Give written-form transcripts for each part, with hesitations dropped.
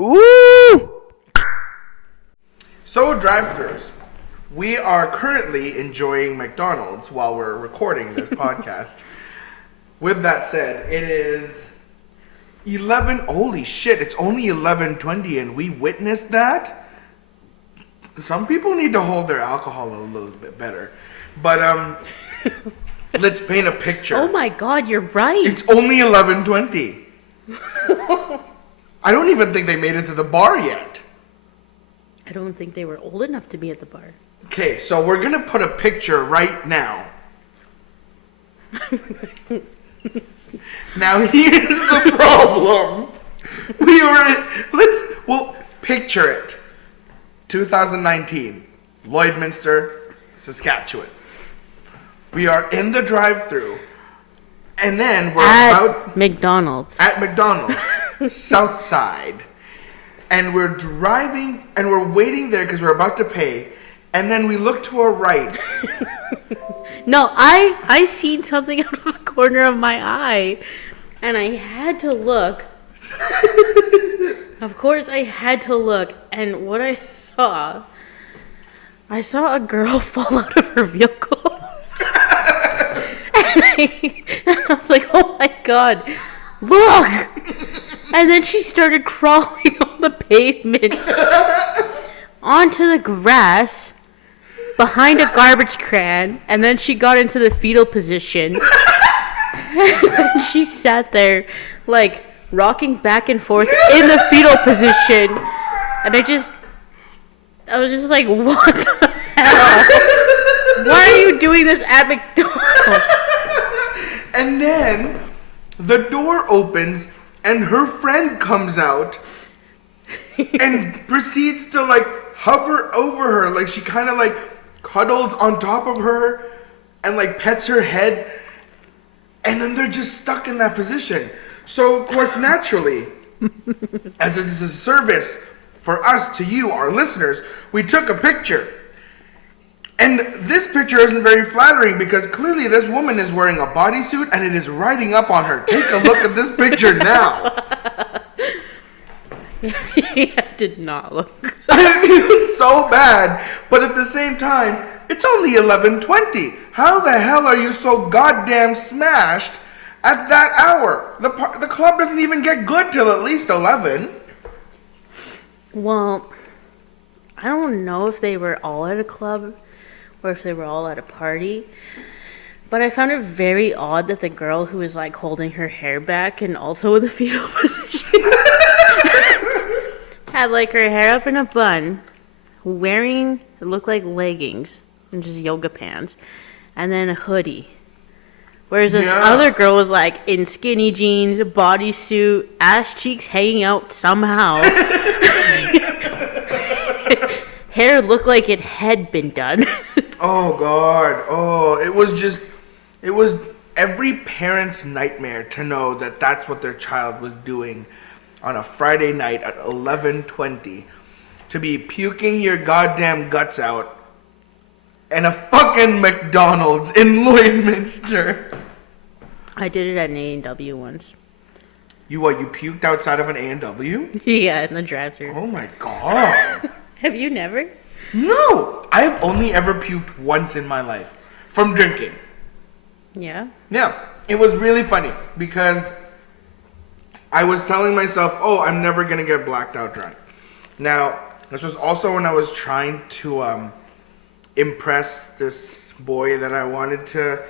Ooh! So, drive-thrus. We are currently enjoying McDonald's while we're recording this podcast. With that said, it is 11. Holy shit! It's only 11:20, and we witnessed that. Some people need to hold their alcohol a little bit better, but let's paint a picture. Oh my God, you're right. It's only 11:20. I don't even think they made it to the bar yet. I don't think they were old enough to be at the bar. Okay, so we're gonna put a picture right now. Now here's the problem. We'll picture it. 2019, Lloydminster, Saskatchewan. We are in the drive-thru, and then we're at McDonald's. South Side. And we're driving, and we're waiting there because we're about to pay. And then we look to our right. No, I seen something out of the corner of my eye, and I had to look. Of course, I had to look, and what I saw a girl fall out of her vehicle. and I was like, oh my God, look! And then she started crawling on the pavement onto the grass behind a garbage can, and then she got into the fetal position. And then she sat there, like, rocking back and forth in the fetal position. And I was just like, what the hell? Why are you doing this at McDonald's? And then the door opens, and her friend comes out and proceeds to, like, hover over her. Like, she kind of, like, cuddles on top of her and, like, pets her head. And then they're just stuck in that position. So, of course, naturally, as it is a service for us to you, our listeners, we took a picture. And this picture isn't very flattering because clearly this woman is wearing a bodysuit and it is riding up on her. Take a look at this picture now. It did not look good. I mean, it was so bad. But at the same time, it's only 11:20. How the hell are you so goddamn smashed at that hour? The club doesn't even get good till at least 11. Well, I don't know if they were all at a club or if they were all at a party. But I found it very odd that the girl who was, like, holding her hair back and also in the fetal position had, like, her hair up in a bun, wearing, it looked like leggings and just yoga pants, and then a hoodie. Whereas this other girl was, like, in skinny jeans, a bodysuit, ass cheeks hanging out somehow. Hair looked like it had been done. Oh, God. Oh, it was every parent's nightmare to know that that's what their child was doing on a Friday night at 11:20. To be puking your goddamn guts out in a fucking McDonald's in Lloydminster. I did it at an A&W once. You puked outside of an A&W? Yeah, in the drive-thru. Oh, my God. Have you never? No, I've only ever puked once in my life from drinking. Yeah? Yeah, it was really funny because I was telling myself, oh, I'm never going to get blacked out drunk. Now, this was also when I was trying to impress this boy that I wanted to,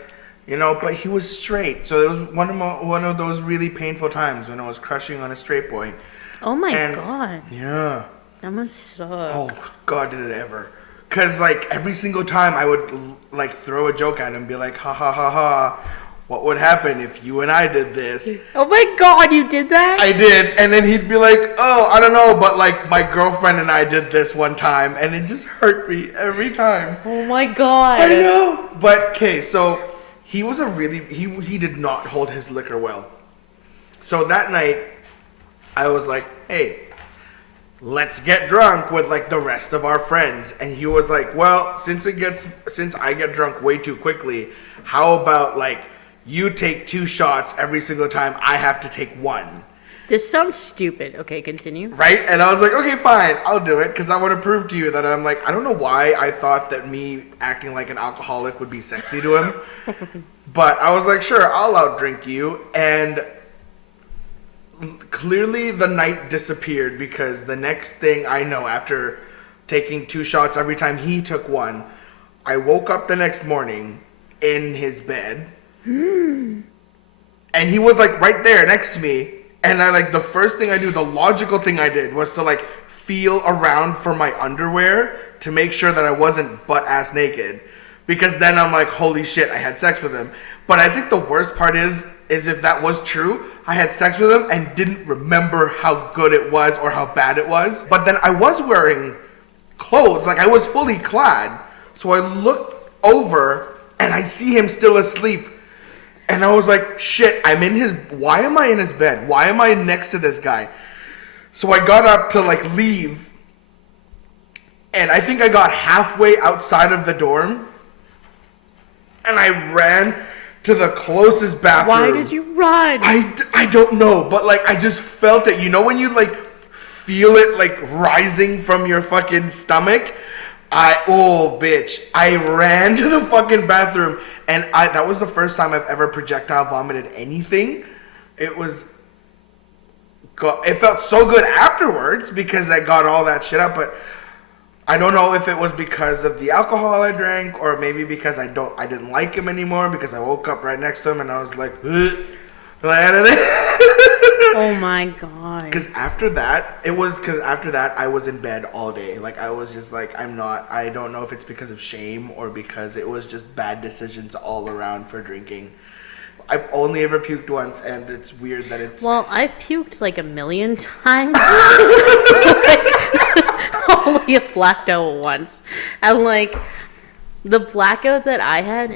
but he was straight. So it was one of those really painful times when I was crushing on a straight boy. Oh my God. Yeah. That must suck. Oh, God, did it ever. Because, like, every single time I would, like, throw a joke at him and be like, ha, ha, ha, ha. What would happen if you and I did this? Oh, my God, you did that? I did. And then he'd be like, oh, I don't know, but, like, my girlfriend and I did this one time. And it just hurt me every time. Oh, my God. I know. But, okay, so he was he did not hold his liquor well. So that night, I was like, hey, let's get drunk with, like, the rest of our friends. And he was like, well, since I get drunk way too quickly, how about, like, you take 2 shots every single time I have to take 1? This sounds stupid. Okay, continue. Right? And I was like, okay, fine, I'll do it, because I want to prove to you that I'm like, I don't know why I thought that me acting like an alcoholic would be sexy to him. But I was like, sure, I'll outdrink you. And clearly the night disappeared, because the next thing I know, after taking 2 shots every time he took one, I woke up the next morning in his bed. And he was like right there next to me. And I like, the first thing I do, the logical thing I did was to like feel around for my underwear to make sure that I wasn't butt ass naked. Because then I'm like, holy shit, I had sex with him. But I think the worst part is if that was true, I had sex with him and didn't remember how good it was or how bad it was. But then I was wearing clothes, like I was fully clad. So I looked over and I see him still asleep. And I was like, shit, why am I in his bed? Why am I next to this guy? So I got up to like leave. And I think I got halfway outside of the dorm. And I ran to the closest bathroom. Why did you run? I don't know, but like I just felt it. You know when you like feel it like rising from your fucking stomach? Bitch. I ran to the fucking bathroom, and that was the first time I've ever projectile vomited anything. It felt so good afterwards because I got all that shit up, but I don't know if it was because of the alcohol I drank, or maybe because I didn't like him anymore, because I woke up right next to him and I was like, oh my god. Because after that I was in bed all day. Like I was just like, I don't know if it's because of shame or because it was just bad decisions all around for drinking. I've only ever puked once, and it's weird that it's... Well, I've puked like a million times. Only a blacked out once. And like, the blackout that I had,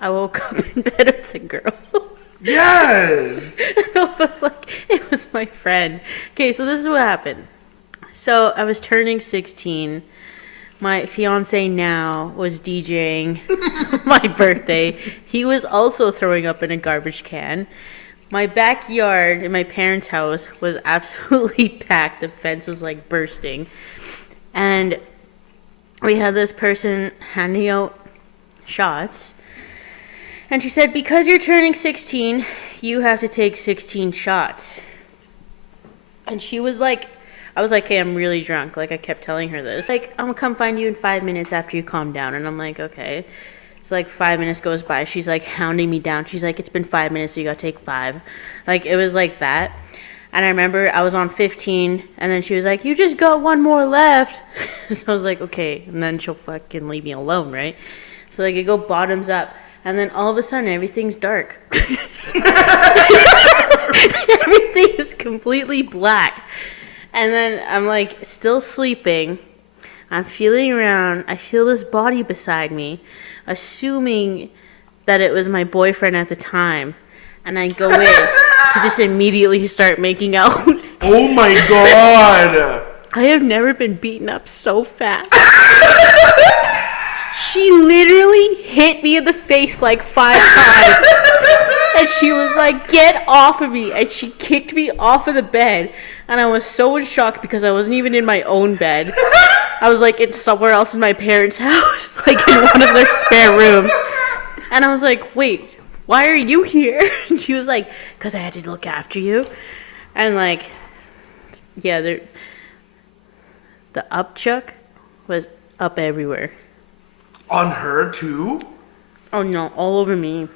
I woke up in bed with a girl. Yes! No, but like, it was my friend. Okay, so this is what happened. So I was turning 16. My fiance now was DJing my birthday. He was also throwing up in a garbage can. My backyard in my parents' house was absolutely packed. The fence was like bursting. And we had this person handing out shots. And she said, because you're turning 16, you have to take 16 shots. And she was like, I was like, hey, I'm really drunk. Like, I kept telling her this. Like, I'm going to come find you in 5 minutes after you calm down. And I'm like, okay. So, like, 5 minutes goes by. She's, like, hounding me down. She's like, it's been 5 minutes, so you got to take 5. Like, it was like that. And I remember I was on 15, and then she was like, you just got 1 more left. So I was like, okay. And then she'll fucking leave me alone, right? So, like, I go bottoms up. And then all of a sudden, everything's dark. Everything is completely black. And then I'm like still sleeping. I'm feeling around. I feel this body beside me, assuming that it was my boyfriend at the time. And I go in to just immediately start making out. Oh my god! I have never been beaten up so fast. She literally hit me in the face like 5 times. And she was like, get off of me. And she kicked me off of the bed. And I was so in shock because I wasn't even in my own bed. I was like, it's somewhere else in my parents' house, like in one of their spare rooms. And I was like, wait, why are you here? And she was like, because I had to look after you. And like, yeah, the upchuck was up everywhere. On her too? Oh no, all over me.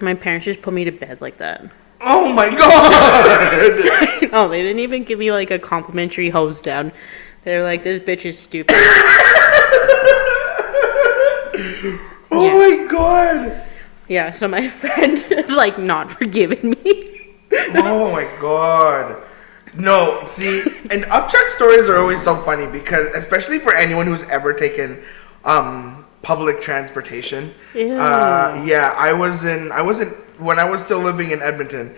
My parents just put me to bed like that. Oh my god! No, they didn't even give me like a complimentary hose down. They're like, this bitch is stupid. Oh my god! Yeah, so my friend is like not forgiving me. Oh my god. No, see, and upchuck stories are always so funny because, especially for anyone who's ever taken public transportation. Yeah. I wasn't when I was still living in Edmonton.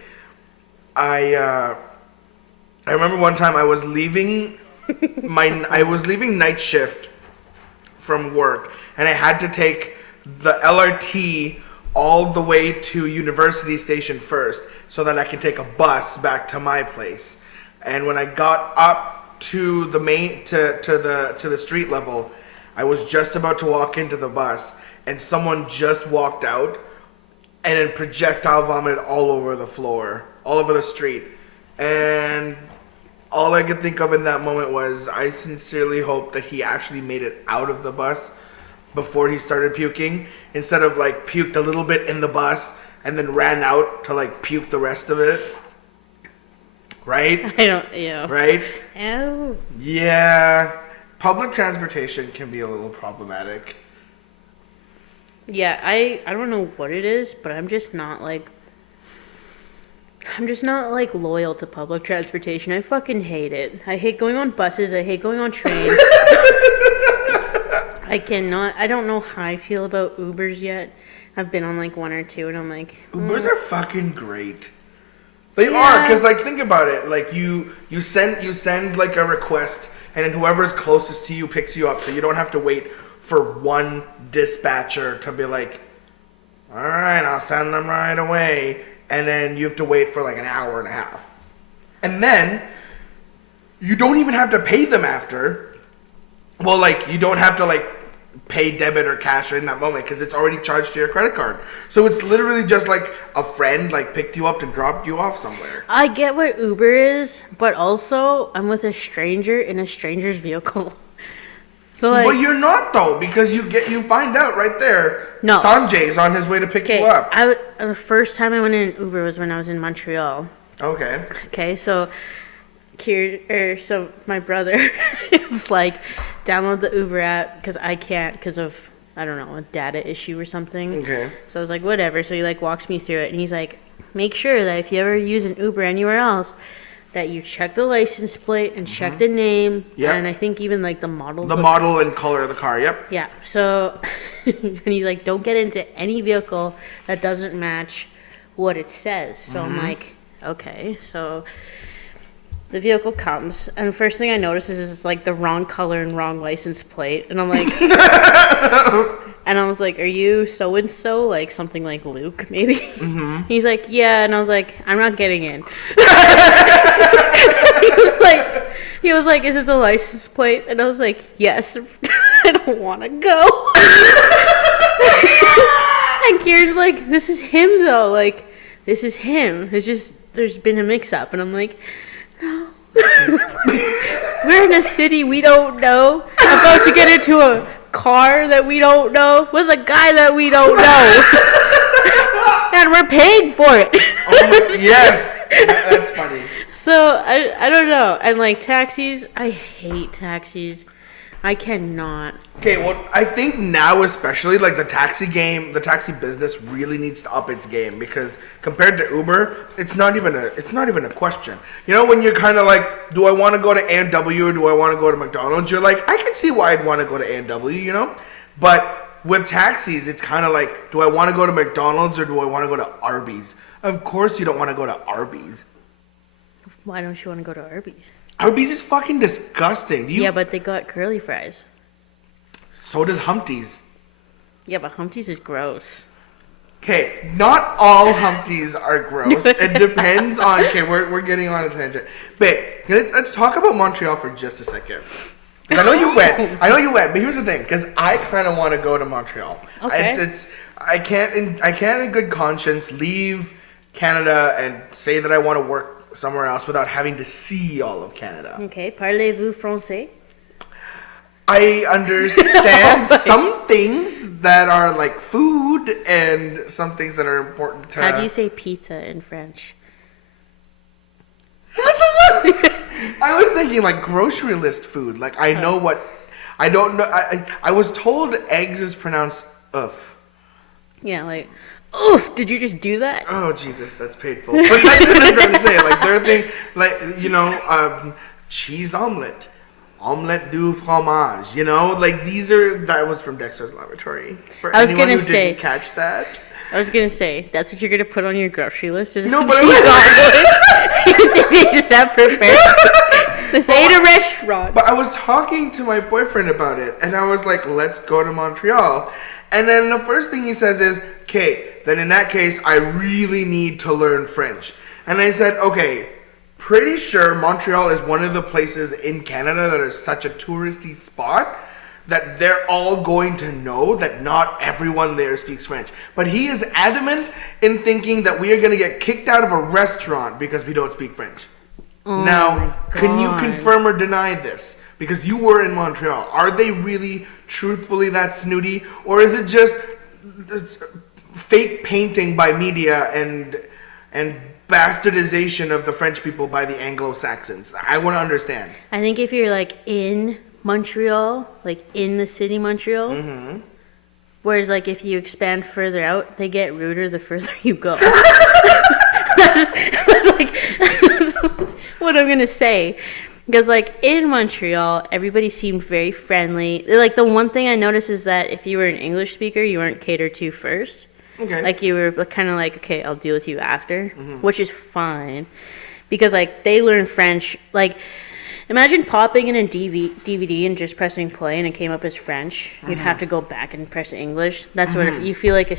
I remember one time I was leaving night shift from work, and I had to take the LRT all the way to University Station first so that I can take a bus back to my place. And when I got up to the to the street level, I was just about to walk into the bus and someone just walked out and then projectile vomited all over the floor, all over the street. And all I could think of in that moment was I sincerely hope that he actually made it out of the bus before he started puking, instead of like puked a little bit in the bus and then ran out to like puke the rest of it. Right? I don't, yeah. Right? Oh. Yeah. Public transportation can be a little problematic. Yeah, I don't know what it is, but I'm just not like loyal to public transportation. I fucking hate it. I hate going on buses. I hate going on trains. I don't know how I feel about Ubers yet. I've been on like one or two and I'm like, Ubers are fucking great. They are, because like think about it. Like you send like a request and then whoever's closest to you picks you up, so you don't have to wait for one dispatcher to be like, all right, I'll send them right away. And then you have to wait for like an hour and a half. And then you don't even have to pay them after. Well, like you don't have to like pay debit or cash in that moment because it's already charged to your credit card. So it's literally just like a friend like picked you up and dropped you off somewhere. I get what Uber is, but also I'm with a stranger in a stranger's vehicle. So like, but you're not though, because you find out right there. No. Sanjay's on his way to pick you up. The first time I went in an Uber was when I was in Montreal. Okay. Okay, so so my brother is like, download the Uber app because I can't because of, I don't know, a data issue or something. Okay. So I was like, whatever. So he like walks me through it and he's like, make sure that if you ever use an Uber anywhere else, that you check the license plate and check the name. Yep. And I think even like the model. The model and color of the car, yep. Yeah. So, and he's like, don't get into any vehicle that doesn't match what it says. So I'm like, okay. So the vehicle comes, and the first thing I notice is it's like the wrong color and wrong license plate. And I'm like, and I was like, are you so-and-so? Like something like Luke, maybe? Mm-hmm. He's like, yeah. And I was like, I'm not getting in. He was like, is it the license plate? And I was like, yes. I don't want to go. And Kieran's like, this is him though. Like, this is him. It's just, there's been a mix-up. And I'm like, no. We're in a city we don't know. About to get into a car that we don't know with a guy that we don't know. And we're paying for it. Oh, yes. That's funny. So, I don't know. And like taxis, I hate taxis. I cannot. Okay, well, I think now especially, like the taxi business really needs to up its game, because compared to Uber, it's not even a question. You know, when you're kind of like, do I want to go to A&W or do I want to go to McDonald's? You're like, I can see why I'd want to go to A&W, you know? But with taxis, it's kind of like, do I want to go to McDonald's or do I want to go to Arby's? Of course you don't want to go to Arby's. Why don't you want to go to Arby's? Arby's is fucking disgusting. Yeah, but they got curly fries. So does Humpty's. Yeah, but Humpty's is gross. Okay, not all Humpty's are gross. It depends on... Okay, we're getting on a tangent. But let's talk about Montreal for just a second. I know you went, but here's the thing. Because I kind of want to go to Montreal. Okay. I can't in good conscience leave Canada and say that I want to work somewhere else without having to see all of Canada. Okay, parlez-vous français? I understand some things that are like food and some things that are important to... How do you say pizza in French? I was thinking like grocery list food. Like I know what... I don't know... I was told eggs is pronounced oof. Yeah, like... Oof! Did you just do that? Oh Jesus, that's painful. But that's what I'm trying to say. Like their thing, like you know, cheese omelet, omelette du fromage. You know, like that was from Dexter's Laboratory. For I was anyone gonna who say. Didn't catch that. I was gonna say that's what you're gonna put on your grocery list. Is No, cheese but omelet? You think they just have prepared? This ain't a restaurant. But I was talking to my boyfriend about it, and I was like, "Let's go to Montreal." And then the first thing he says is, "Okay, then in that case, I really need to learn French. And I said, okay, pretty sure Montreal is one of the places in Canada that is such a touristy spot that they're all going to know that not everyone there speaks French. But he is adamant in thinking that we are going to get kicked out of a restaurant because we don't speak French. Oh Now, my can you God. confirm or deny this? Because you were in Montreal. Are they really truthfully that snooty? Or is it just fake painting by media and bastardization of the French people by the Anglo-Saxons? I want to understand. I think if you're like in Montreal, like in the city Montreal, whereas like if you expand further out, they get ruder the further you go. that's like what I'm gonna say. Because like in Montreal, everybody seemed very friendly. Like the one thing I noticed is that if you were an English speaker, you weren't catered to first. Okay. Like you were kind of like, okay, I'll deal with you after, which is fine. Because like they learn French. Like imagine popping in a DVD and just pressing play and it came up as French. You'd have to go back and press English. That's what you feel like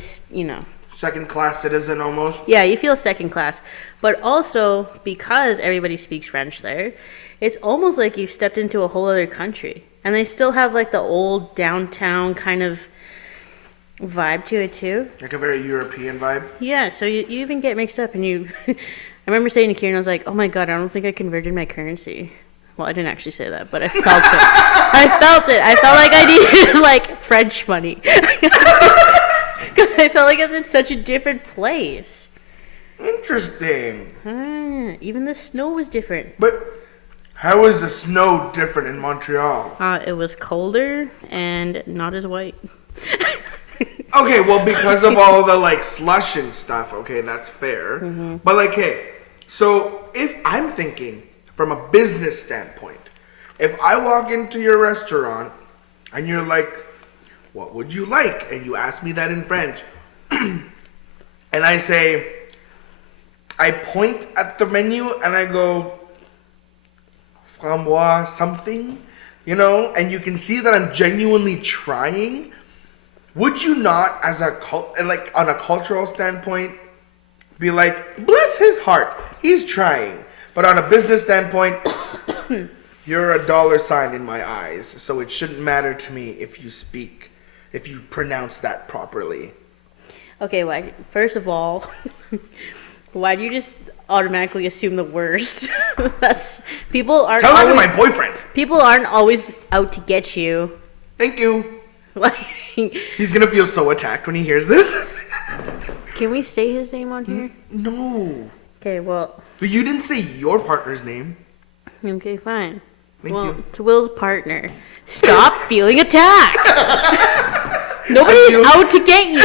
Second-class citizen almost. Yeah, you feel second class. But also because everybody speaks French there, it's almost like you've stepped into a whole other country. And they still have like the old downtown kind of vibe to it too. Like a very European vibe. Yeah, so you even get mixed up and you... I remember saying to Kieran, I was like, oh my God, I don't think I converted my currency. Well, I didn't actually say that, but I felt it. I felt like I needed like French money. Because I felt like I was in such a different place. Interesting. Even the snow was different. But how is the snow different in Montreal? It was colder and not as white. Okay, well, because of all the like slush and stuff, okay, that's fair. But like, hey, so if I'm thinking from a business standpoint, if I walk into your restaurant and you're like, what would you like? And you ask me that in French. And I say, I point at the menu and I go, framboise something, you know, and you can see that I'm genuinely trying. Would you not, as a like on a cultural standpoint, be like, bless his heart, he's trying. But on a business standpoint, you're a $ in my eyes, so it shouldn't matter to me if you pronounce that properly. Okay, first of all, why do you just automatically assume the worst? People aren't. Tell that to always, my boyfriend. People aren't always out to get you. Thank you. Like, He's gonna feel so attacked when he hears this. can we say his name on here? No. Okay, well. But you didn't say your partner's name. Okay, fine. Thank you. To Will's partner, stop feeling attacked. Nobody's out to get you.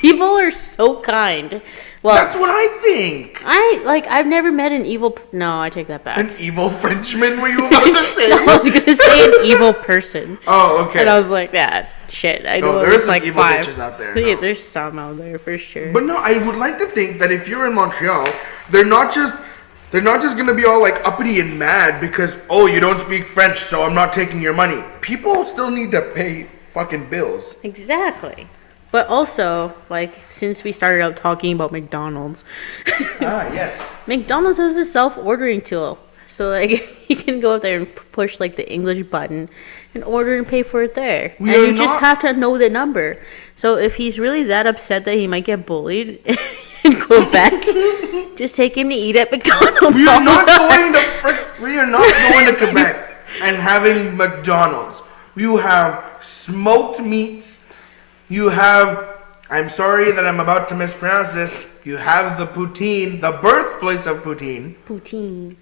People are so kind. Well, That's what I think. I've never met an evil. No, I take that back. An evil Frenchman, were you about to say? I was gonna say an evil person. Oh, okay. And I was like, yeah, shit. I know there's there's some like evil 5. bitches out there. Yeah, No. there's some out there for sure. But no, I would like to think that if you're in Montreal, they're not just gonna be all like uppity and mad because, oh, you don't speak French, so I'm not taking your money. People still need to pay fucking bills. Exactly. But also, like, since we started out talking about McDonald's, Yes. McDonald's has a self-ordering tool. So, like, you can go up there and push, like, the English button and order and pay for it there. We and are you just not- have to know the number. So, if he's really that upset that he might get bullied in Quebec, just take him to eat at McDonald's. We are all not the time. going to Quebec and having McDonald's. You have smoked meats. You have, I'm sorry that I'm about to mispronounce this, you have the poutine, the birthplace of poutine. Poutine.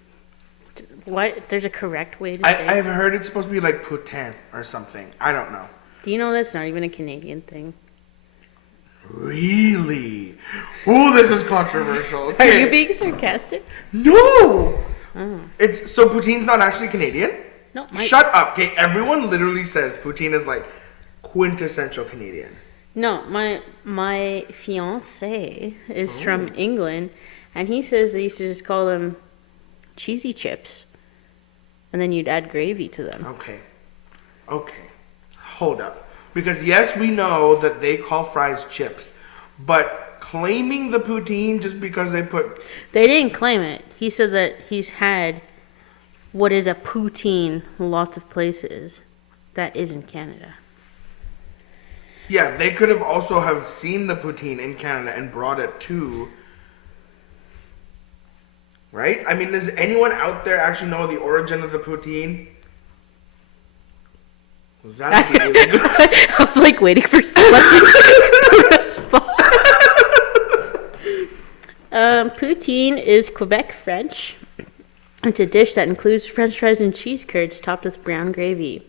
What? There's a correct way to say it? I've heard it's supposed to be like poutine or something. I don't know. Do you know that's not even a Canadian thing? Really? Oh, this is controversial. Are Okay. you being sarcastic? No! Oh. So poutine's not actually Canadian? No, Shut up. Okay, everyone literally says poutine is like quintessential Canadian. No, my fiance is from England, and he says they used to just call them cheesy chips, and then you'd add gravy to them. Okay. Hold up. Because yes, we know that they call fries chips, but claiming the poutine just because they put... They didn't claim it. He said that he's had what is a poutine lots of places that is in Canada. Yeah, they could have also have seen the poutine in Canada and brought it to... Right? I mean, does anyone out there actually know the origin of the poutine? That'd be really good. I was like waiting for someone to respond. Poutine is Quebec French. It's a dish that includes French fries and cheese curds topped with brown gravy.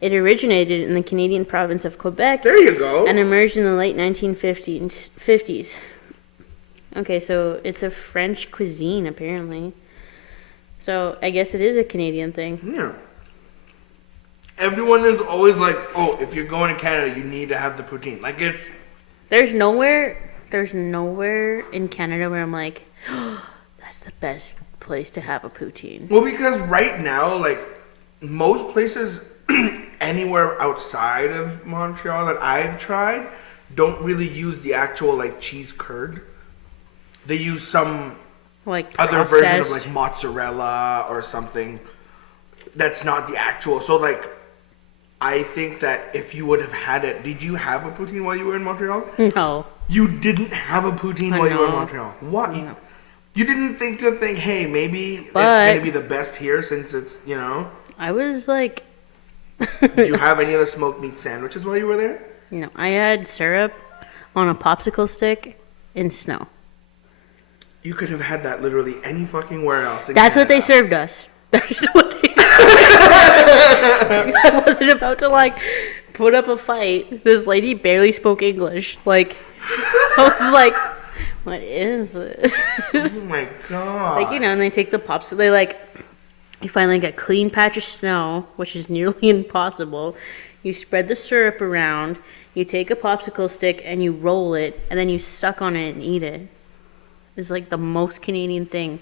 It originated in the Canadian province of Quebec. There you go. And emerged in the late 1950s. Okay, so it's a French cuisine, apparently. So I guess it is a Canadian thing. Yeah. Everyone is always like, oh, if you're going to Canada, you need to have the poutine. Like, it's... There's nowhere in Canada where I'm like, oh, that's the best place to have a poutine. Well, because right now, like, most places anywhere outside of Montreal that I've tried don't really use the actual, like, cheese curd. They use some like other version of, like, mozzarella or something that's not the actual. So, like, I think that if you would have had it... Did you have a poutine while you were in Montreal? No. You didn't have a poutine while you were in No. Montreal. What? No. You didn't think, hey, maybe it's going to be the best here since it's, you know? I was like... Did you have any of the smoked meat sandwiches while you were there? No, I had syrup on a popsicle stick in snow. You could have had that literally any fucking where else in That's what they Canada. served us. That's what they served us. I wasn't about to, like, put up a fight. This lady barely spoke English. Like, I was like, what is this? Oh my god. Like, you know, and they take the pops. They, like, you find, like, a clean patch of snow, which is nearly impossible. You spread the syrup around. You take a popsicle stick and you roll it, and then you suck on it and eat it. It's like the most Canadian thing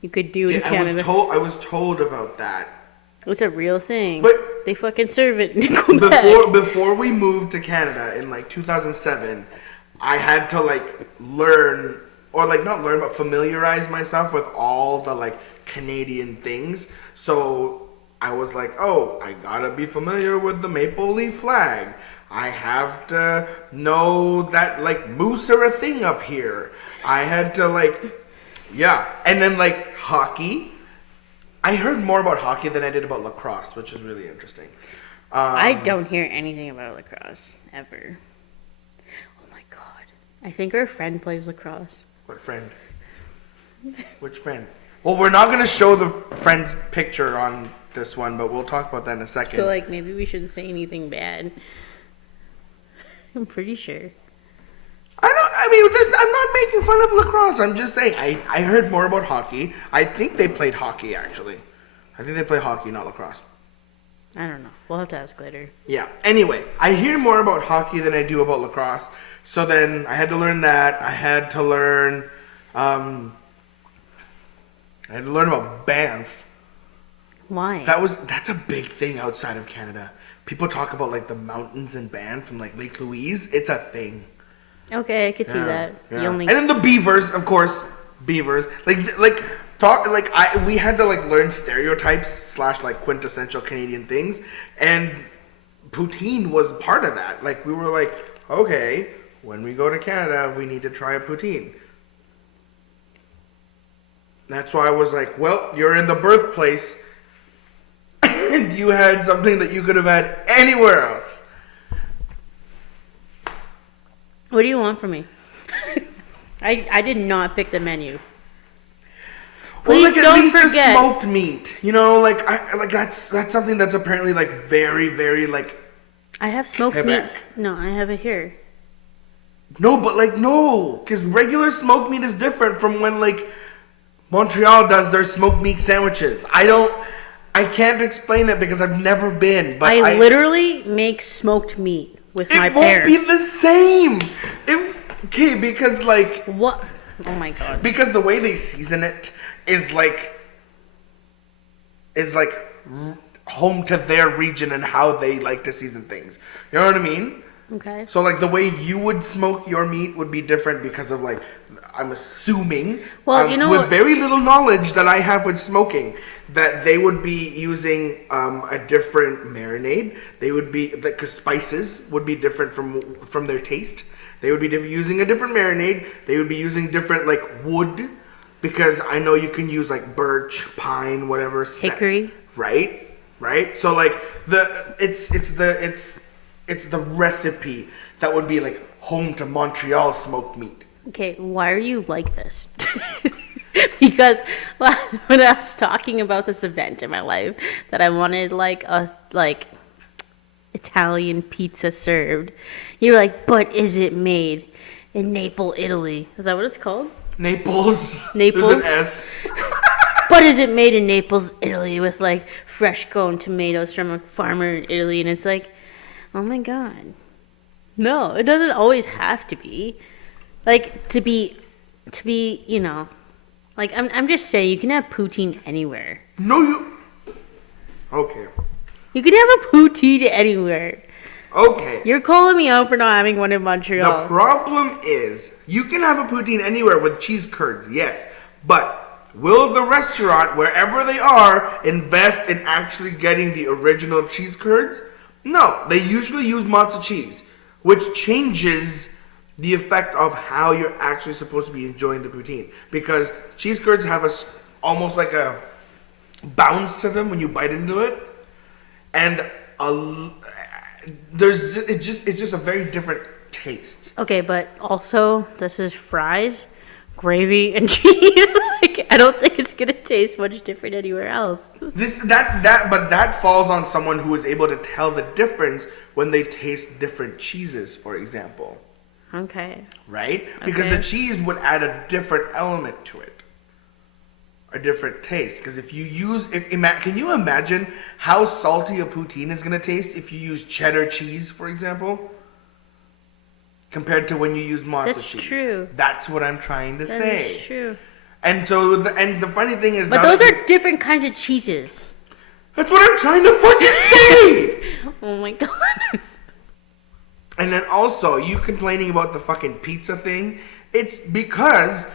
you could do in Canada. I was told about that. It's a real thing. But they fucking serve it in Quebec. Before we moved to Canada in like 2007, I had to like learn, or like not learn, but familiarize myself with all the like Canadian things. So I was like, oh, I gotta be familiar with the maple leaf flag. I have to know that like moose are a thing up here. I had to like, yeah. And then like hockey. I heard more about hockey than I did about lacrosse, which is really interesting. I don't hear anything about lacrosse, ever. Oh my god. I think our friend plays lacrosse. What friend? Which friend? Well, we're not going to show the friend's picture on this one, but we'll talk about that in a second. So like maybe we shouldn't say anything bad. I'm pretty sure. I'm not making fun of lacrosse. I'm just saying, I heard more about hockey. I think they played hockey, actually. I think they play hockey, not lacrosse. I don't know. We'll have to ask later. Yeah. Anyway, I hear more about hockey than I do about lacrosse. So then I had to learn that. I had to learn about Banff. Why? That's a big thing outside of Canada. People talk about like the mountains in Banff and like Lake Louise. It's a thing. Okay, I could see that. Yeah. The only And then the beavers, of course. Beavers. We had to like learn stereotypes / like quintessential Canadian things, and poutine was part of that. Like we were like, okay, when we go to Canada, we need to try a poutine. That's why I was like, well, you're in the birthplace, and you had something that you could have had anywhere else. What do you want from me? I did not pick the menu. Please well, like, don't at least forget. The smoked meat. You know, that's something that's apparently like very, very like. I have smoked Quebec. meat. No, I have it here. No, but like no, because regular smoked meat is different from when like Montreal does their smoked meat sandwiches. I can't explain it because I've never been. But I literally make smoked meat with my it won't parents. be the same. Okay, because like What? Oh my god. because the way they season it is like home to their region and how they like to season things. You know what I mean? Okay. So like the way you would smoke your meat would be different because of like, I'm assuming, Well, you know with what? very little knowledge that I have with smoking, that they would be using a different marinade. They would be like, cause spices would be different from their taste. They would be using a different marinade. They would be using different like wood, because I know you can use like birch, pine, whatever. Hickory. Right. So like it's the recipe that would be like home to Montreal smoked meat. Okay, why are you like this? Because when I was talking about this event in my life that I wanted like a Italian pizza served, you were like, but is it made in Naples, Italy? Is that what it's called? Naples. Naples. There's an S. But is it made in Naples, Italy, with like fresh grown tomatoes from a farmer in Italy? And it's like, oh my god, no, it doesn't always have to be. Like to be, you know, like I'm just saying you can have poutine anywhere. No, you. Okay. You can have a poutine anywhere. Okay. You're calling me out for not having one in The Montreal. problem is, you can have a poutine anywhere with cheese curds, yes. But will the restaurant, wherever they are, invest in actually getting the original cheese curds? No. They usually use matzo cheese, which changes the effect of how you're actually supposed to be enjoying the poutine. Because cheese curds have almost like a bounce to them when you bite into it. And it's just a very different taste. Okay, but also this is fries, gravy, and cheese. Like I don't think it's gonna taste much different anywhere else. But that falls on someone who is able to tell the difference when they taste different cheeses, for example. Okay. Right? Because Okay. the cheese would add a different element to it. A different taste. Because if you use, can you imagine how salty a poutine is going to taste if you use cheddar cheese, for example? Compared to when you use matzo That's cheese. true. That's what I'm trying to That say. is true. And so, the funny thing is, But now those that are different kinds of cheeses. that's what I'm trying to fucking say. Oh my god. And then also, you complaining about the fucking pizza thing, it's because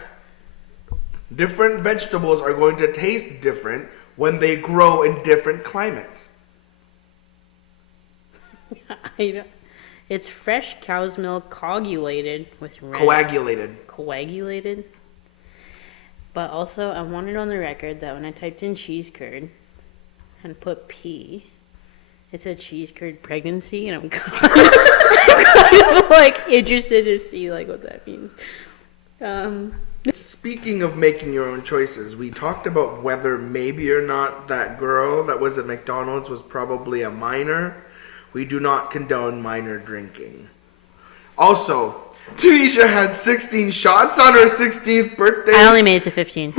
different vegetables are going to taste different when they grow in different climates. I know. It's fresh cow's milk coagulated with coagulated. But also, I wanted on the record that when I typed in cheese curd and put P, it said cheese curd pregnancy, and I'm kind of like interested to see like what that means. Speaking of making your own choices, we talked about whether maybe or not that girl that was at McDonald's was probably a minor. We do not condone minor drinking. Also, Tanisha had 16 shots on her 16th birthday. I only made it to 15.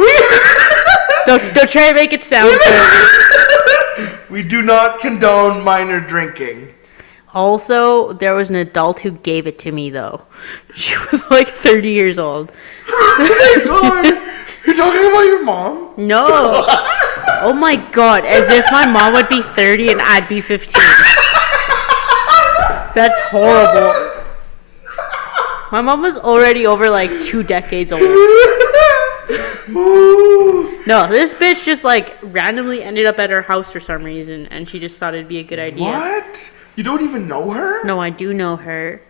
Don't try to make it sound good. We do not condone minor drinking. Also, there was an adult who gave it to me, though. She was like 30 years old. Oh my god! You're talking about your mom? No. Oh my god, as if my mom would be 30 and I'd be 15. That's horrible. My mom was already over like 2 decades old. No, this bitch just like randomly ended up at her house for some reason, and she just thought it'd be a good idea. What? You don't even know her? No, I do know her.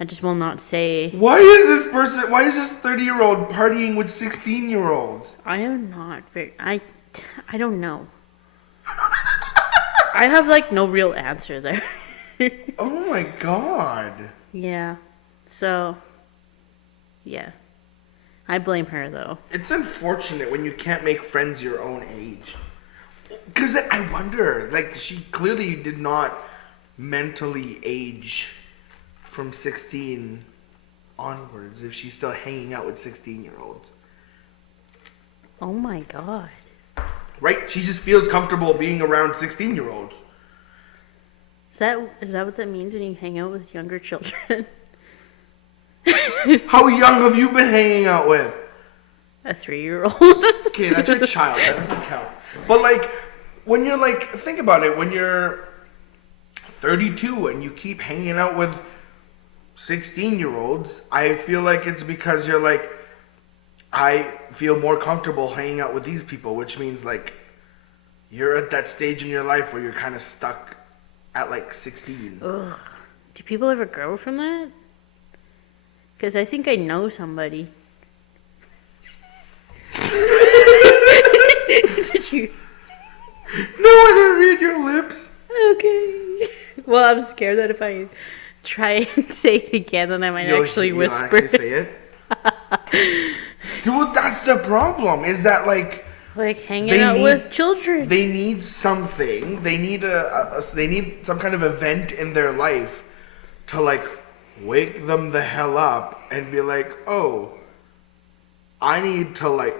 I just will not say. Why is this 30-year-old partying with 16-year-olds? I am not very. I don't know. I have like no real answer there. Oh my god. Yeah. So. Yeah. I blame her though. It's unfortunate when you can't make friends your own age. Because I wonder, like, she clearly did not mentally age from 16 onwards if she's still hanging out with 16-year-olds. Oh my god. Right? She just feels comfortable being around 16-year-olds. Is that what that means when you hang out with younger children? How young have you been hanging out with? A 3-year-old. Okay, that's your child. That doesn't count. But like, when you're like, think about it, when you're 32 and you keep hanging out with 16-year-olds, I feel like it's because you're like, I feel more comfortable hanging out with these people, which means like you're at that stage in your life where you're kind of stuck at like 16. Ugh. Do people ever grow from that? Because I think I know somebody. Did you? No, I didn't read your lips. Okay. Well, I'm scared that if I try and say it again, then I might actually whisper. You'll actually say it? Dude, that's the problem, is that like hanging out with children. They need something. They need they need some kind of event in their life to like wake them the hell up and be like, oh, I need to like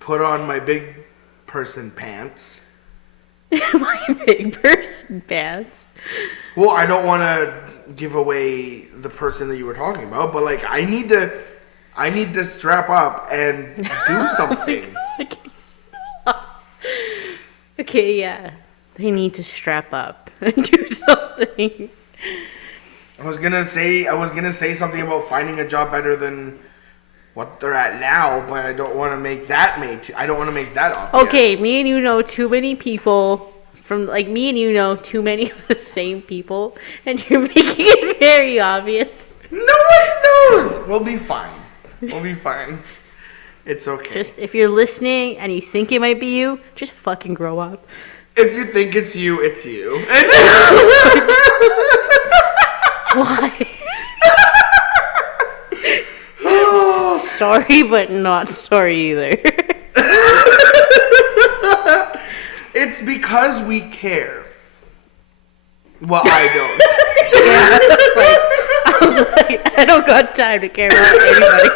put on my big person pants. My big person pants. Well, I don't want to give away the person that you were talking about, but like I need to strap up and do something. Oh my God, can you stop? Okay, yeah. They need to strap up and do something. I was gonna say something about finding a job better than what they're at now, but I don't want to make that obvious. Okay, me and you know too many people me and you know too many of the same people, and you're making it very obvious. No one knows. We'll be fine. It's okay. Just if you're listening and you think it might be you, just fucking grow up. If you think it's you, it's you. Why? Sorry, but not sorry either. It's because we care. Well, I don't. Yeah, I was like, I don't got time to care about anybody.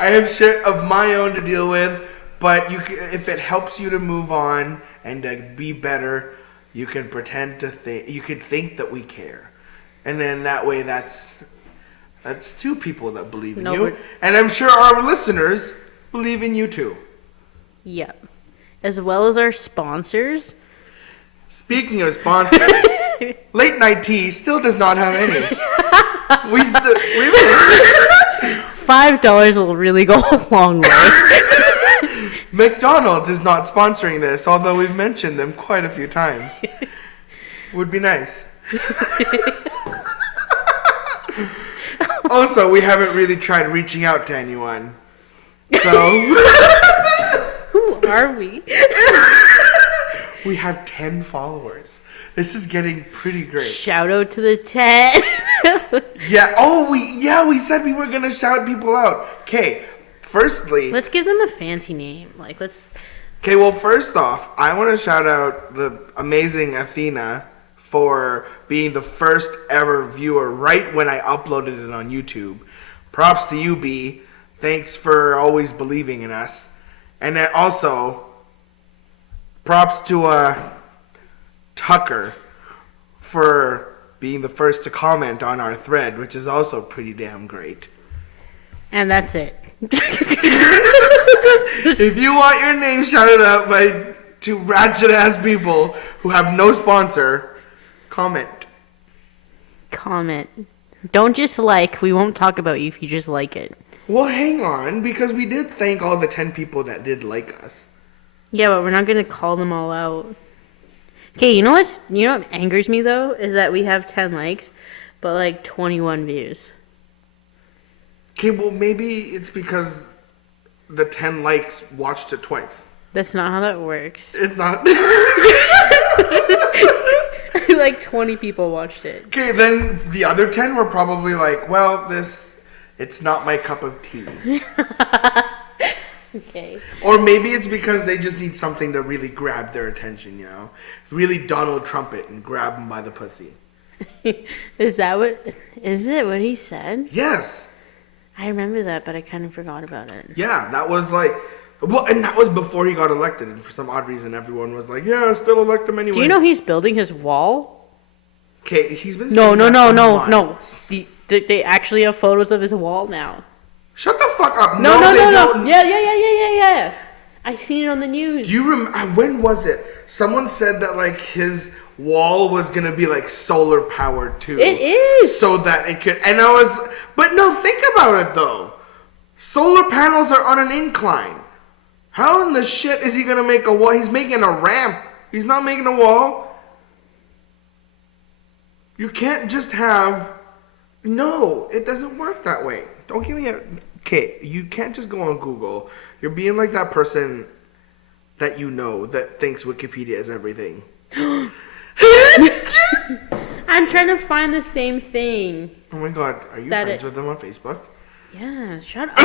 I have shit of my own to deal with, but if it helps you to move on and to be better, you can pretend to think. You can think that we care, and then that way, that's two people that believe in you, and I'm sure our listeners believe in you too. Yep, as well as our sponsors. Speaking of sponsors, Late Night Tea still does not have any. $5 will really go a long way. McDonald is not sponsoring this, although we've mentioned them quite a few times. Would be nice. Also, we haven't really tried reaching out to anyone. So... Who are we? We have 10 followers. This is getting pretty great. Shout out to the 10. Yeah. We said we were gonna shout people out. Okay. Firstly, let's give them a fancy name. Okay. Well, first off, I want to shout out the amazing Athena for being the first ever viewer right when I uploaded it on YouTube. Props to you, B. Thanks for always believing in us. And then also, props to Tucker for being the first to comment on our thread, which is also pretty damn great. And that's it. If you want your name shouted out by two ratchet-ass people who have no sponsor, comment. Comment. Don't just like. We won't talk about you if you just like it. Well, hang on, because we did thank all the 10 people that did like us. Yeah, but we're not going to call them all out. Okay, you know what angers me, though? Is that we have 10 likes, but like 21 views. Okay, well, maybe it's because the 10 likes watched it twice. That's not how that works. It's not. Like 20 people watched it. Okay, then the other 10 were probably like, well, it's not my cup of tea. Okay. Or maybe it's because they just need something to really grab their attention, you know? Really Donald Trump it and grab them by the pussy. Is it what he said? Yes. I remember that, but I kind of forgot about it. Yeah, that was like, well, and that was before he got elected, and for some odd reason everyone was like, yeah, still elect him anyway. Do you know he's building his wall? Okay, he's been No. months. They actually have photos of his wall now. Shut the fuck up. No. Yeah. I seen it on the news. Do you remember, when was it? someone said that like his wall was gonna be like solar powered too. It is. So that it could, and I was, but no, think about it though. Solar panels are on an incline. How in the shit is he gonna make a wall? He's making a ramp. He's not making a wall. You can't just have, no, it doesn't work that way. Don't give me a, okay, you can't just go on Google. You're being like that person that you know that thinks Wikipedia is everything. I'm trying to find the same thing. Oh my god, are you friends with them on Facebook? Yeah, shut up.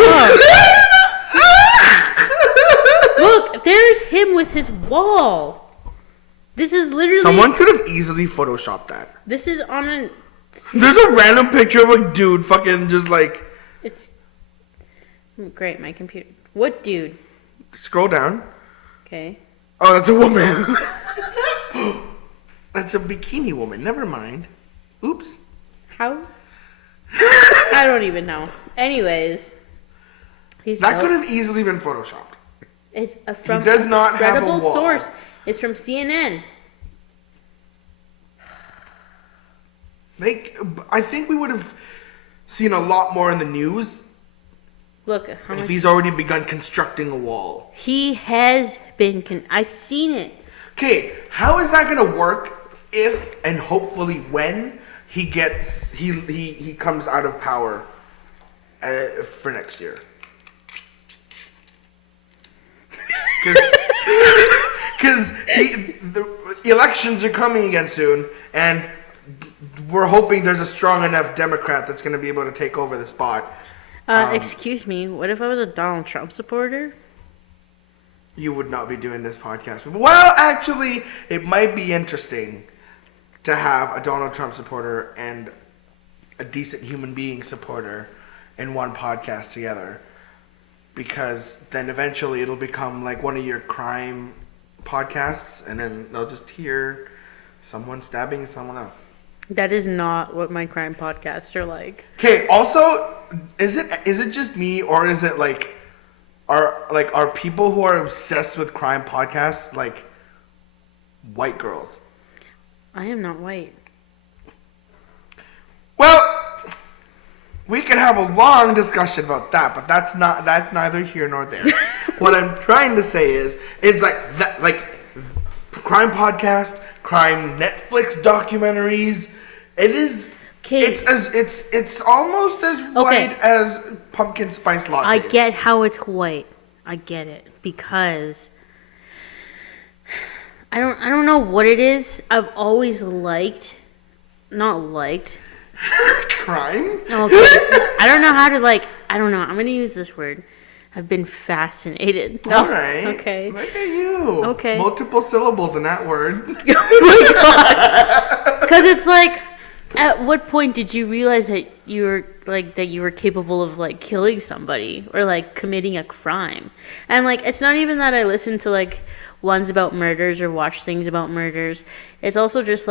Look, there's him with his wall. This is literally... Someone could have easily photoshopped that. This is on a... There's a random picture of a dude fucking just like... It's... Great, my computer. What dude? Scroll down. Okay. Oh, that's a woman. That's a bikini woman. Never mind. Oops. How? I don't even know. Anyways. That could have easily been photoshopped. It's from he does not a have a credible wall. source. It's from CNN. Like, I think we would have seen a lot more in the news. Look, how much... If he's already begun constructing a wall. He has been... I've seen it. Okay, how is that going to work if and hopefully when he gets... He comes out of power for next year? Because the elections are coming again soon, and we're hoping there's a strong enough Democrat that's going to be able to take over the spot. Excuse me, what if I was a Donald Trump supporter? You would not be doing this podcast. Well, actually, it might be interesting to have a Donald Trump supporter and a decent human being supporter in one podcast together. Because then eventually it'll become like one of your crime podcasts, and then they'll just hear someone stabbing someone else. That is not what my crime podcasts are like. Okay, also, is it just me, or is it like are people who are obsessed with crime podcasts like white girls? I am not white. Well, we could have a long discussion about that, but that's neither here nor there. What I'm trying to say is like that, like crime podcast, crime Netflix documentaries. It is. Okay. It's almost as white as pumpkin spice lattes. I get how it's white. I get it because I don't know what it is. I've always not liked. Crime? Okay. I don't know how to I don't know. I'm going to use this word. I've been fascinated. No. All right. Okay. Look at you. Okay. Multiple syllables in that word. Oh my god. Because it's like, at what point did you realize that you were capable of killing somebody or committing a crime? And it's not even that I listen to ones about murders or watch things about murders. It's also just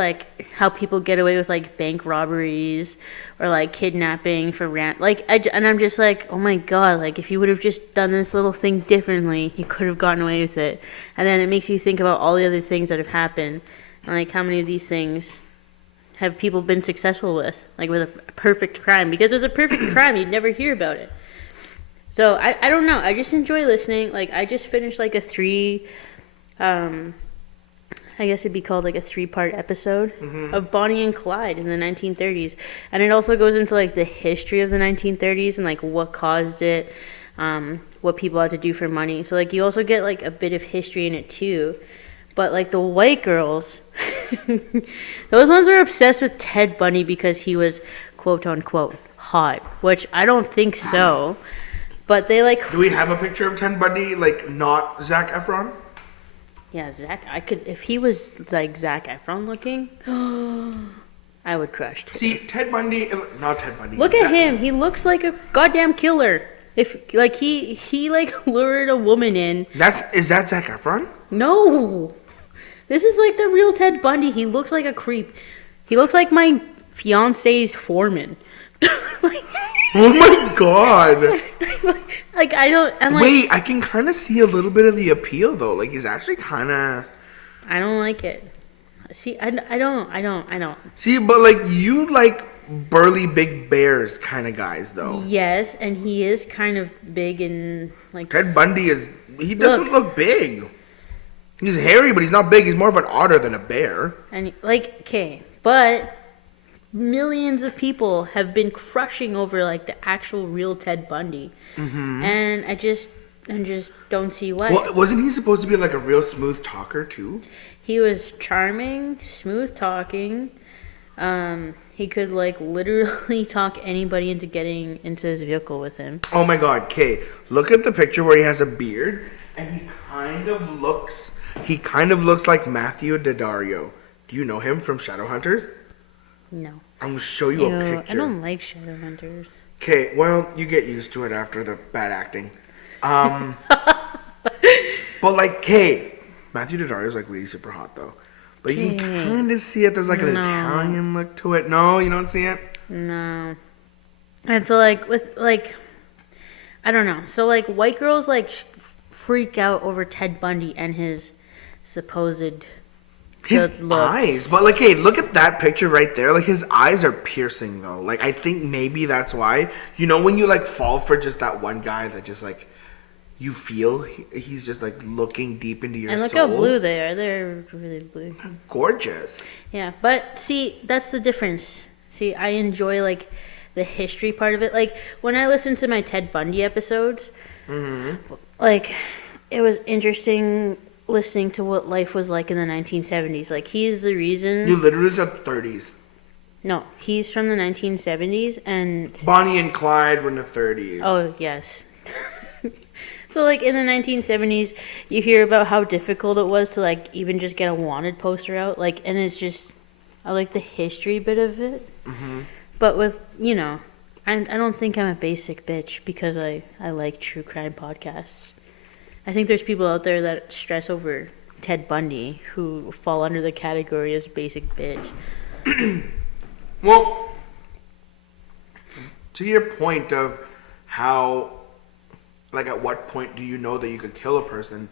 how people get away with bank robberies or kidnapping for rant. And I'm just oh my god, if you would have just done this little thing differently, you could have gotten away with it. And then it makes you think about all the other things that have happened and how many of these things have people been successful with a perfect crime. Because with a perfect crime, you'd never hear about it. So I don't know. I just enjoy listening. I just finished a I guess it'd be called a 3-part episode of Bonnie and Clyde in the 1930s. And it also goes into the history of the 1930s and what caused it, what people had to do for money. So you also get a bit of history in it too. But the white girls, those ones are obsessed with Ted Bundy because he was quote unquote hot, which I don't think so. But they Do we have a picture of Ted Bundy not Zac Efron? Yeah, I could, if he was Zac Efron looking, I would crush Ted. See, Ted Bundy, not Ted Bundy. Look at him. He looks like a goddamn killer. If he lured a woman in. Is that Zac Efron? No. This is the real Ted Bundy. He looks like a creep. He looks like my fiance's foreman. Oh my god. I don't. I'm Wait, I can kind of see a little bit of the appeal though. He's actually kind of. I don't like it. See, I don't. See, but like you like burly big bears kind of guys though. Yes, and he is kind of big and like. Ted Bundy he doesn't look big. He's hairy, but he's not big. He's more of an otter than a bear. And like, okay, but millions of people have been crushing over like the actual real Ted Bundy, and I just don't see why. Well, wasn't he supposed to be like a real smooth talker too? He was charming, smooth talking. He could like literally talk anybody into getting into his vehicle with him. Oh my God, Kay! Look at the picture where he has a beard, and he kind of looks like Matthew Daddario. Do you know him from Shadowhunters? No. I'm gonna show you a picture. I don't like Shadowhunters. Okay, well, you get used to it after the bad acting. But like, Kay, Matthew Daddario's like really super hot though. But you can kind of see it. There's like an Italian look to it. No, you don't see it? No. And so like with like, I don't know. So like white girls like freak out over Ted Bundy and his supposed his good looks. Eyes. But like, hey, look at that picture right there. Like his eyes are piercing though. Like I think maybe that's why. You know when you like fall for just that one guy that just like you feel he's just like looking deep into your soul. And look how blue they are. They're really blue. Gorgeous. Yeah, but see, that's the difference. See, I enjoy like the history part of it. Like when I listen to my Ted Bundy episodes, like it was interesting listening to what life was like in the 1970s. Like he's the reason. You literally said 30s. No, he's from the 1970s, and Bonnie and Clyde were in the 30s. Oh yes. So like in the 1970s, you hear about how difficult it was to like even just get a wanted poster out. Like, and it's just, I like the history bit of it. But with, you know, I don't think I'm a basic bitch because I like true crime podcasts. I think there's people out there that stress over Ted Bundy who fall under the category as basic bitch. Well, to your point of how, like, at what point do you know that you could kill a person?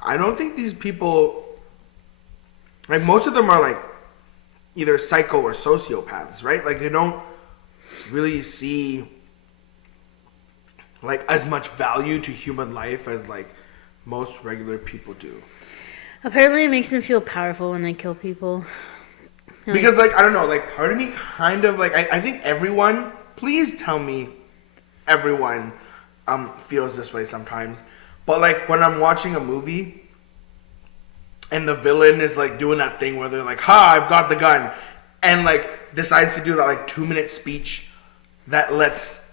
I don't think these people, like, most of them are, like, either psycho or sociopaths, right? Like, they don't really see, like, as much value to human life as, like, most regular people do. Apparently it makes them feel powerful when they kill people. Because, like, I don't know, like, part of me kind of, like, I think everyone, please tell me everyone feels this way sometimes. But, like, when I'm watching a movie and the villain is, like, doing that thing where they're like, ha, I've got the gun, and, like, decides to do that, like, 2-minute speech that lets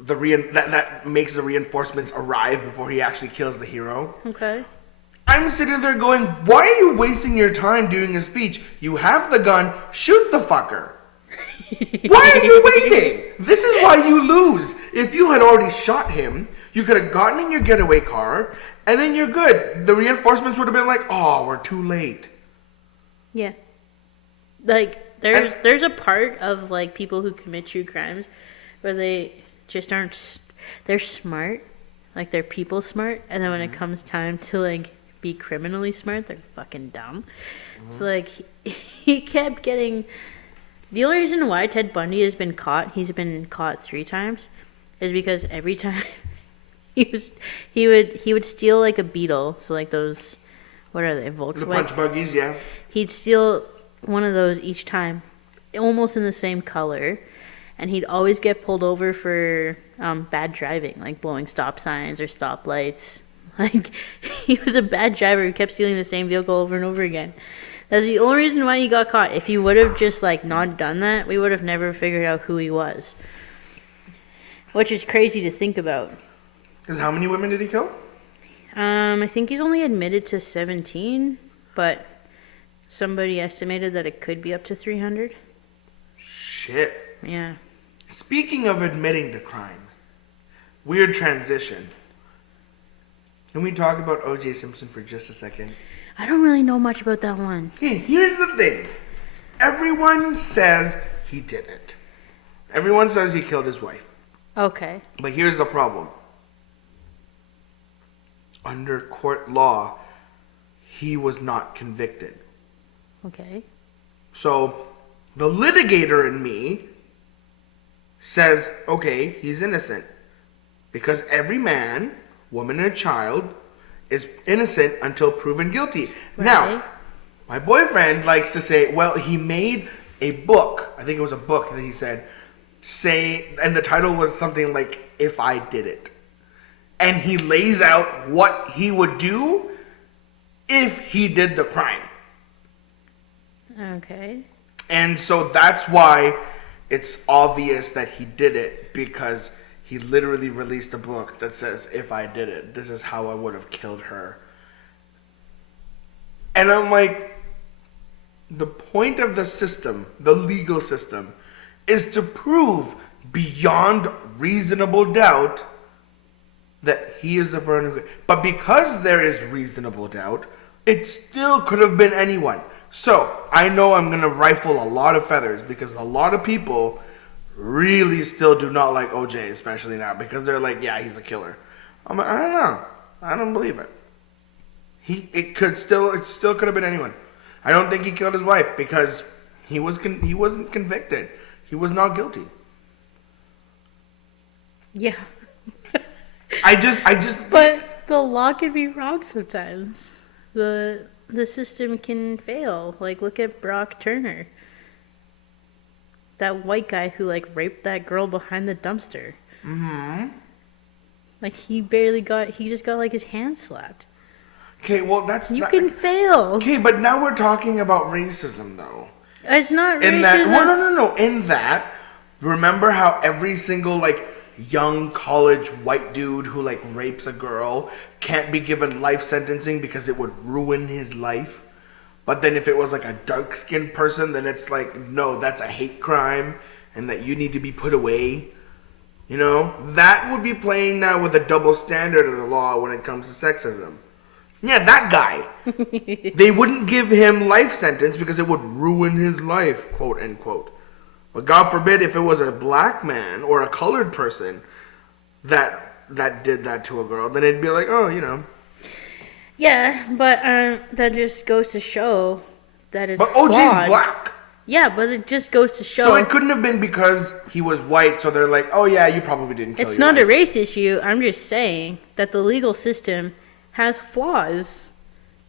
that makes the reinforcements arrive before he actually kills the hero. Okay. I'm sitting there going, why are you wasting your time doing a speech? You have the gun, shoot the fucker. Why are you waiting? This is why you lose. If you had already shot him, you could have gotten in your getaway car, and then you're good. The reinforcements would have been like, oh, we're too late. Yeah. Like, there's a part of, like, people who commit true crimes where they just aren't, they're smart. Like, they're people smart, and then when it comes time to, like, be criminally smart, they're fucking dumb. So, like, he kept getting... The only reason why Ted Bundy has been caught, he's been caught 3 times, is because every time he would steal like a Beetle, so like those, what are they, Volkswagen? The punch buggies, yeah. He'd steal one of those each time, almost in the same color, and he'd always get pulled over for bad driving, like blowing stop signs or stop lights. Like, he was a bad driver who kept stealing the same vehicle over and over again. That's the only reason why he got caught. If he would have just, like, not done that, we would have never figured out who he was. Which is crazy to think about. Because how many women did he kill? I think he's only admitted to 17, but somebody estimated that it could be up to 300. Shit. Yeah. Speaking of admitting to crime, weird transition. Can we talk about O.J. Simpson for just a second? I don't really know much about that one. Hey, here's the thing. Everyone says he didn't. Everyone says he killed his wife. Okay. But here's the problem. Under court law, he was not convicted. Okay. So the litigator in me says, okay, he's innocent. Because every man, woman, and child is innocent until proven guilty. Right. Now, my boyfriend likes to say, well, he made a book. I think it was a book that he said, and the title was something like, If I Did It. And he lays out what he would do if he did the crime. Okay. And so that's why it's obvious that he did it, because he literally released a book that says, if I did it, this is how I would have killed her. And I'm like, the point of the system, the legal system, is to prove beyond reasonable doubt that he is the person. But because there is reasonable doubt, it still could have been anyone. So I know I'm going to rifle a lot of feathers, because a lot of people really still do not like OJ, especially now, because they're like, yeah, he's a killer. I'm like, I don't know. I don't believe it. It still could have been anyone. I don't think he killed his wife, because he wasn't convicted. He was not guilty. Yeah. I just. But the law can be wrong sometimes. The system can fail. Like, look at Brock Turner. That white guy who, like, raped that girl behind the dumpster. Mm-hmm. Like, he just got, like, his hand slapped. Okay, well, You can fail. Okay, but now we're talking about racism, though. It's not In racism. that, no. In that, remember how every single, like, young college white dude who, like, rapes a girl can't be given life sentencing because it would ruin his life? But then if it was, like, a dark-skinned person, then it's like, no, that's a hate crime, and that you need to be put away. You know? That would be playing now with a double standard of the law when it comes to sexism. Yeah, that guy. They wouldn't give him life sentence because it would ruin his life, quote unquote. But God forbid if it was a black man or a colored person that did that to a girl, then it'd be like, oh, you know. Yeah, but that just goes to show that it's But OJ's flawed. black. Yeah, but it just goes to show. So it couldn't have been because he was white, so they're like, oh yeah, you probably didn't kill It's your not wife. a race issue. I'm just saying that the legal system has flaws.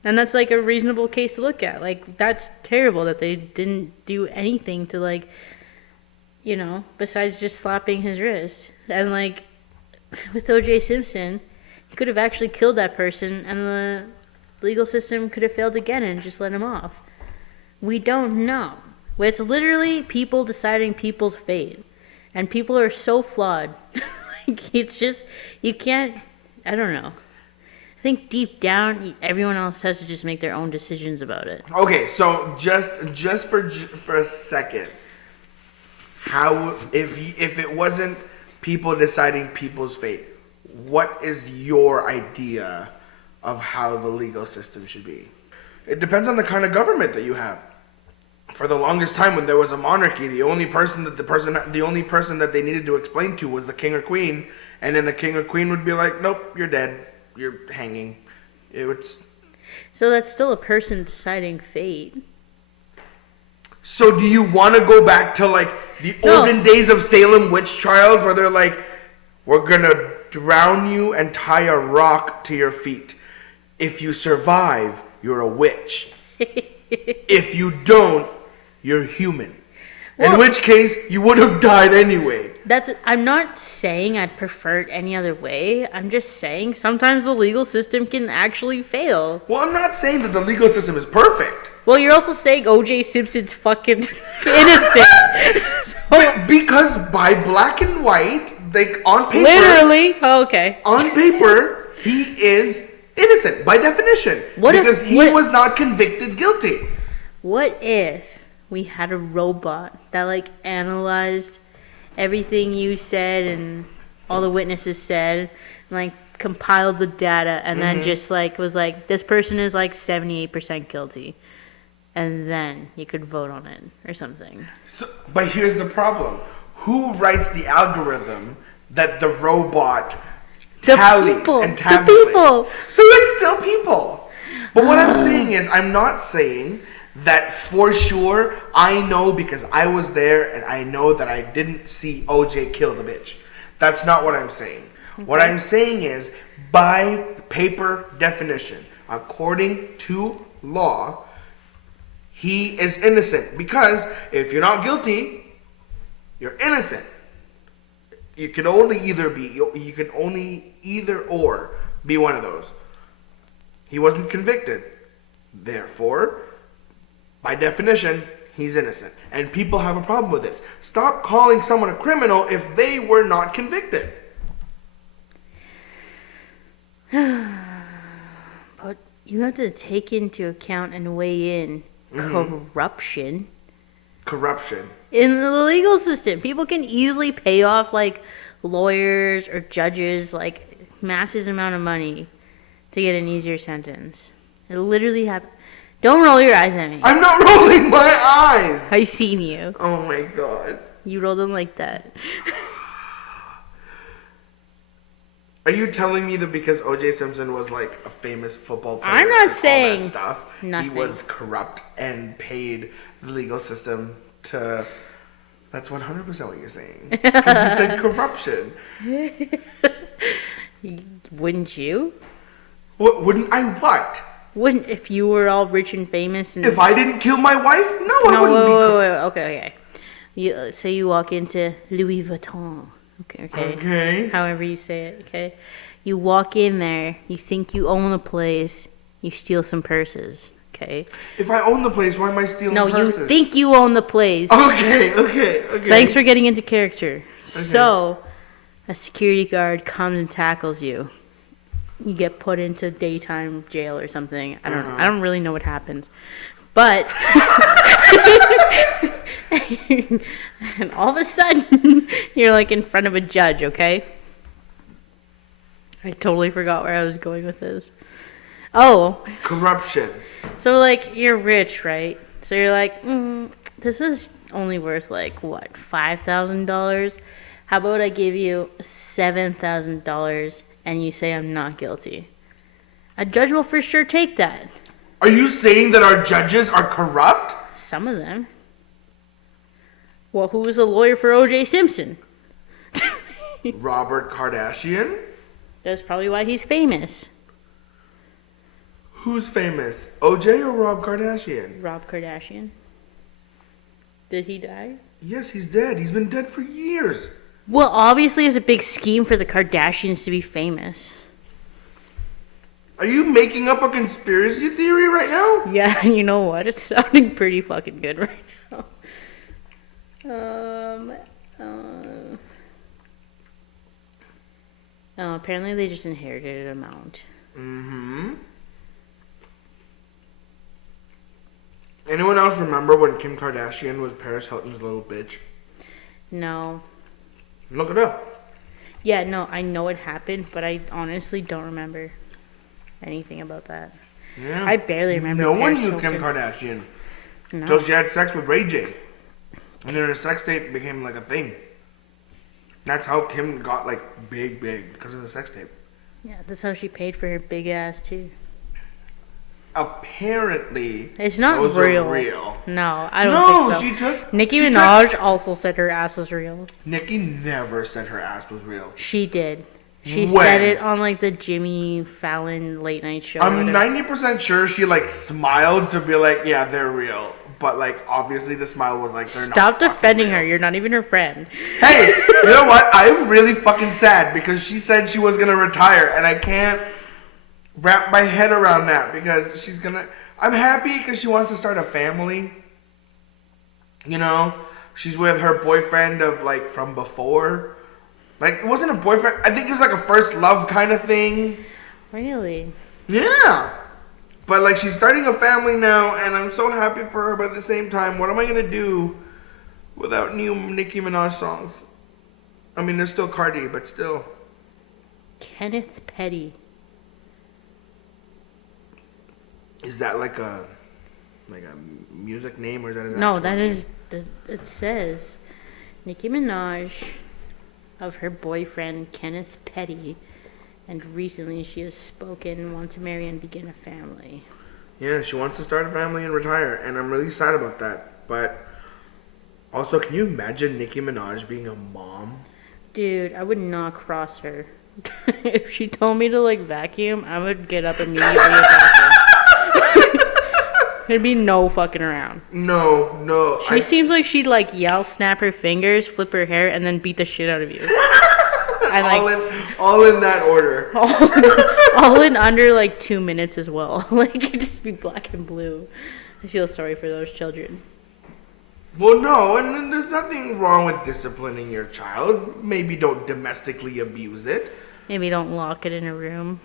And that's like a reasonable case to look at. Like, that's terrible that they didn't do anything to, like, you know, besides just slapping his wrist. And, like, with O.J. Simpson, he could have actually killed that person, and the legal system could have failed again and just let him off. We don't know. It's literally people deciding people's fate. And people are so flawed. Like, it's just, you can't, I don't know. I think deep down, everyone else has to just make their own decisions about it. Okay, so just for a second, how if it wasn't people deciding people's fate, what is your idea of how the legal system should be? It depends on the kind of government that you have. For the longest time, when there was a monarchy, the only person that they needed to explain to was the king or queen, and then the king or queen would be like, "Nope, you're dead. You're hanging." So that's still a person deciding fate. So do you want to go back to like the olden days of Salem witch trials where they're like, we're gonna drown you and tie a rock to your feet. If you survive, you're a witch. If you don't, you're human. In which case, you would have died anyway. I'm not saying I'd prefer it any other way. I'm just saying sometimes the legal system can actually fail. Well, I'm not saying that the legal system is perfect. Well, you're also saying O.J. Simpson's fucking innocent. Because by black and white, like on paper... Literally? Oh, okay. On paper, he is innocent by definition. Because he was not convicted guilty. What if we had a robot that, like, analyzed everything you said and all the witnesses said, and, like, compiled the data, and then just, like, was like, this person is, like, 78% guilty. And then you could vote on it or something. But here's the problem. Who writes the algorithm that the robot tallies and tabulates? The people. So it's still people. But what I'm saying is, I'm not saying that for sure I know because I was there and I know that I didn't see OJ kill the bitch. That's not what I'm saying. Okay. What I'm saying is, by paper definition, according to law, he is innocent. Because if you're not guilty, you're innocent. You can only either or be one of those. He wasn't convicted. Therefore, by definition, he's innocent. And people have a problem with this. Stop calling someone a criminal if they were not convicted. But you have to take into account and weigh in corruption. Corruption. In the legal system, people can easily pay off like lawyers or judges like massive amount of money to get an easier sentence. It literally happens. Don't roll your eyes at me. I'm not rolling my eyes. I seen you. Oh my god. You rolled them like that. Are you telling me that because O.J. Simpson was like a famous football player, I'm not and saying all that stuff, nothing. He was corrupt and paid the legal system to? That's 100% what you're saying. Because you said corruption. Wouldn't you? What? Wouldn't I? What? Wouldn't if you were all rich and famous? And if I didn't kill my wife? No, I wouldn't be. Okay. So you walk into Louis Vuitton. Okay. However you say it, okay? You walk in there, you think you own the place, you steal some purses, okay? If I own the place, why am I stealing purses? No, you think you own the place. Okay. Thanks for getting into character. Okay. So, a security guard comes and tackles you. You get put into daytime jail or something. I don't really know what happens. But and all of a sudden you're like in front of a judge, okay? I totally forgot where I was going with this. Oh, corruption. So like you're rich, right? So you're like, this is only worth like what, $5,000? How about I give you $7,000 and you say I'm not guilty? A judge will for sure take that. Are you saying that our judges are corrupt? Some of them. Well, who was the lawyer for O.J. Simpson? Robert Kardashian? That's probably why he's famous. Who's famous? O.J. or Rob Kardashian? Rob Kardashian. Did he die? Yes, he's dead. He's been dead for years. Well, obviously it's a big scheme for the Kardashians to be famous. Are you making up a conspiracy theory right now? Yeah, you know what? It's sounding pretty fucking good right now. Apparently they just inherited an amount. Mm-hmm. Anyone else remember when Kim Kardashian was Paris Hilton's little bitch? No. Look it up. Yeah, no, I know it happened, but I honestly don't remember anything about that. Yeah. I barely remember. No one knew Kim Kardashian until she had sex with Ray J. And then her sex tape became like a thing. That's how Kim got like big because of the sex tape. Yeah, that's how she paid for her big ass too. Apparently, it's not those real. Are real. No, I don't think so. Nicki Minaj also said her ass was real. Nicki never said her ass was real. She did. She said it on like the Jimmy Fallon late night show. I'm 90% sure she like smiled to be like, yeah, they're real. But like obviously the smile was like, they're not. Stop defending her. You're not even her friend. Hey, you know what? I'm really fucking sad because she said she was gonna retire, and I can't wrap my head around that because she's gonna. I'm happy because she wants to start a family. You know, she's with her boyfriend of like from before. Like, it wasn't a boyfriend. I think it was like a first love kind of thing. Really? Yeah. But like, she's starting a family now, and I'm so happy for her. But at the same time, what am I gonna do without new Nicki Minaj songs? I mean, there's still Cardi, but still. Kenneth Petty. Is that like a music name, or is that his No, actual that name? is. It says Nicki Minaj of her boyfriend Kenneth Petty, and recently she has spoken, want to marry and begin a family. Yeah, she wants to start a family and retire, and I'm really sad about that. But also, can you imagine Nicki Minaj being a mom? Dude, I would not cross her. If she told me to like vacuum, I would get up immediately and vacuum. There'd be no fucking around. No. She seems like she'd like yell, snap her fingers, flip her hair, and then beat the shit out of you. And all in that order. all in under like 2 minutes as well. Like it'd just be black and blue. I feel sorry for those children. Well, no, and there's nothing wrong with disciplining your child. Maybe don't domestically abuse it. Maybe don't lock it in a room.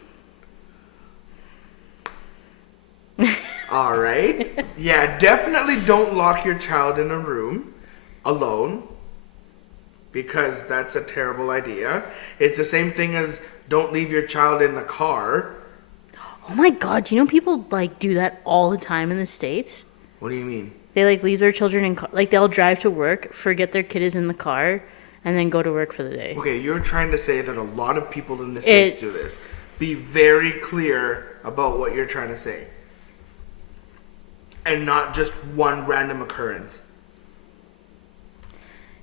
All right. Yeah, definitely don't lock your child in a room alone, because that's a terrible idea. It's the same thing as don't leave your child in the car. Oh my god, do you know people like do that all the time in the States? What do you mean? They like leave their children in car, like they'll drive to work, forget their kid is in the car, and then go to work for the day. Okay, you're trying to say that a lot of people in the States do this. Be very clear about what you're trying to say. And not just one random occurrence.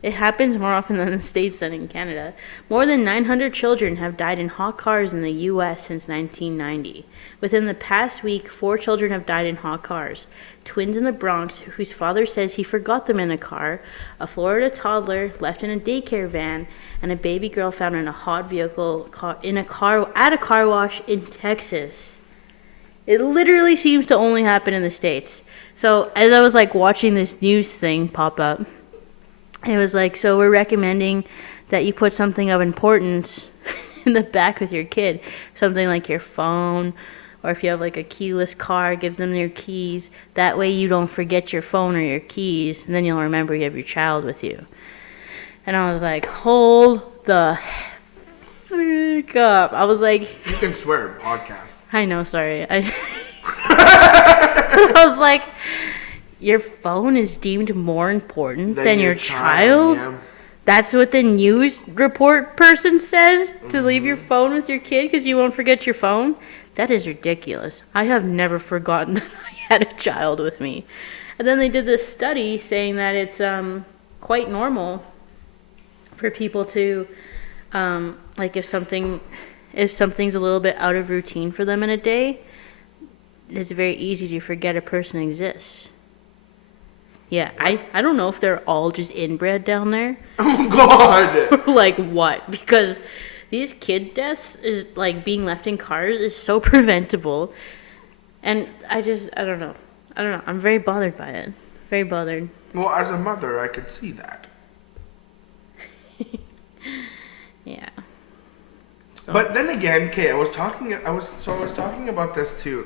It happens more often in the States than in Canada. More than 900 children have died in hot cars in the U.S. since 1990. Within the past week, 4 children have died in hot cars. Twins in the Bronx, whose father says he forgot them in a car, a Florida toddler left in a daycare van, and a baby girl found in a hot vehicle at a car wash in Texas. It literally seems to only happen in the States. So as I was like watching this news thing pop up, it was like, so we're recommending that you put something of importance in the back with your kid. Something like your phone, or if you have like a keyless car, give them your keys. That way you don't forget your phone or your keys, and then you'll remember you have your child with you. And I was like, hold the frick up. I was like... You can swear in podcast. I know, sorry. I was like... Your phone is deemed more important than your child? Yeah. That's what the news report person says, to leave your phone with your kid because you won't forget your phone? That is ridiculous. I have never forgotten that I had a child with me. And then they did this study saying that it's quite normal for people to, like if something's a little bit out of routine for them in a day, it's very easy to forget a person exists. Yeah, I don't know if they're all just inbred down there. Oh, God! Like what? Because these kid deaths is like being left in cars is so preventable. And I don't know. I'm very bothered by it. Very bothered. Well, as a mother, I could see that. Yeah. So. But then again, okay, I was talking about this to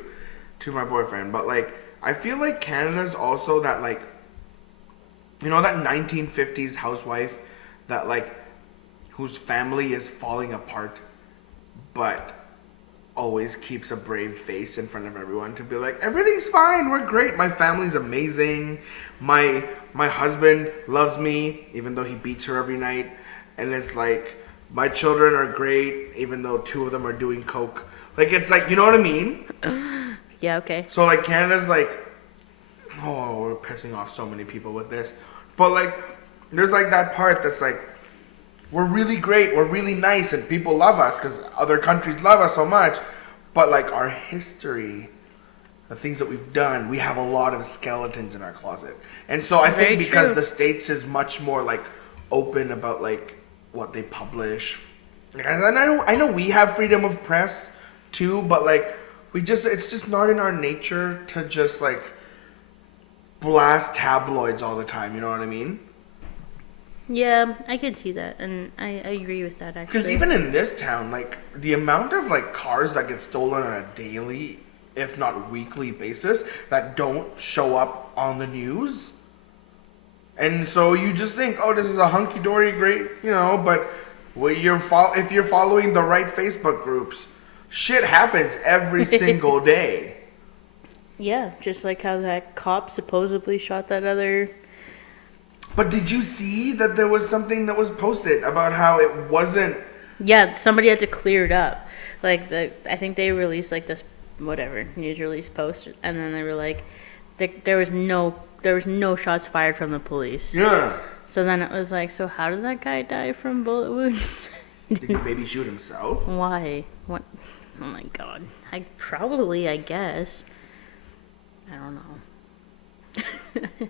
my boyfriend, but like I feel like Canada's also that like, you know, that 1950s housewife that like whose family is falling apart but always keeps a brave face in front of everyone to be like, everything's fine, we're great, my family's amazing, my husband loves me even though he beats her every night, and it's like my children are great even though 2 of them are doing coke. Like, it's like, you know what I mean? Yeah, okay. So like Canada's like, oh, we're pissing off so many people with this. But like, there's like that part that's like, we're really great, we're really nice, and people love us because other countries love us so much. But like our history, the things that we've done, we have a lot of skeletons in our closet. And so I think because the States is much more like open about like what they publish. And I know we have freedom of press too, but like it's just not in our nature to just like blast tabloids all the time, you know what I mean? Yeah, I can see that, and I agree with that, actually. Because even in this town, like, the amount of, like, cars that get stolen on a daily, if not weekly basis, that don't show up on the news. And so you just think, oh, this is a hunky-dory great, you know, but if you're following the right Facebook groups, shit happens every single day. Yeah, just like how that cop supposedly shot that other... But did you see that there was something that was posted about how it wasn't... Yeah, somebody had to clear it up. Like, I think they released, like, this whatever news release post, and then they were like, there was no shots fired from the police. Yeah. So then it was like, so how did that guy die from bullet wounds? Did he maybe shoot himself? Why? What? Oh my god. I guess. I don't know.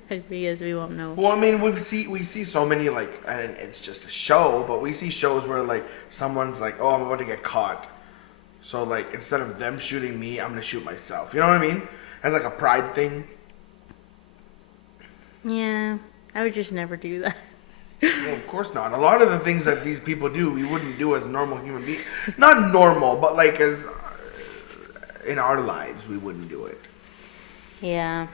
Because we won't know. Well, I mean, we see so many, like, and it's just a show, but we see shows where, like, someone's like, oh, I'm about to get caught. So, like, instead of them shooting me, I'm going to shoot myself. You know what I mean? As, like, a pride thing. Yeah, I would just never do that. Well, of course not. A lot of the things that these people do, we wouldn't do as normal human beings. Not normal, but, like, as in our lives, we wouldn't do it. Yeah.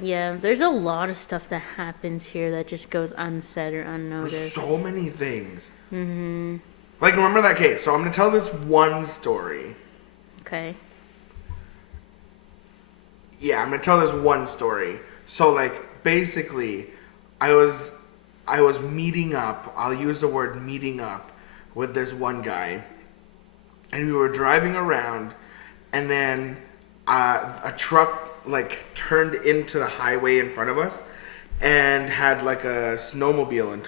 Yeah, there's a lot of stuff that happens here that just goes unsaid or unnoticed. There's so many things. Mm-hmm. Like, remember that case? So I'm going to tell this one story. Okay. Yeah, I'm going to tell this one story. So, like, basically, I was meeting up, I'll use the word meeting up, with this one guy. And we were driving around, and then a truck, like, turned into the highway in front of us and had, like, a snowmobile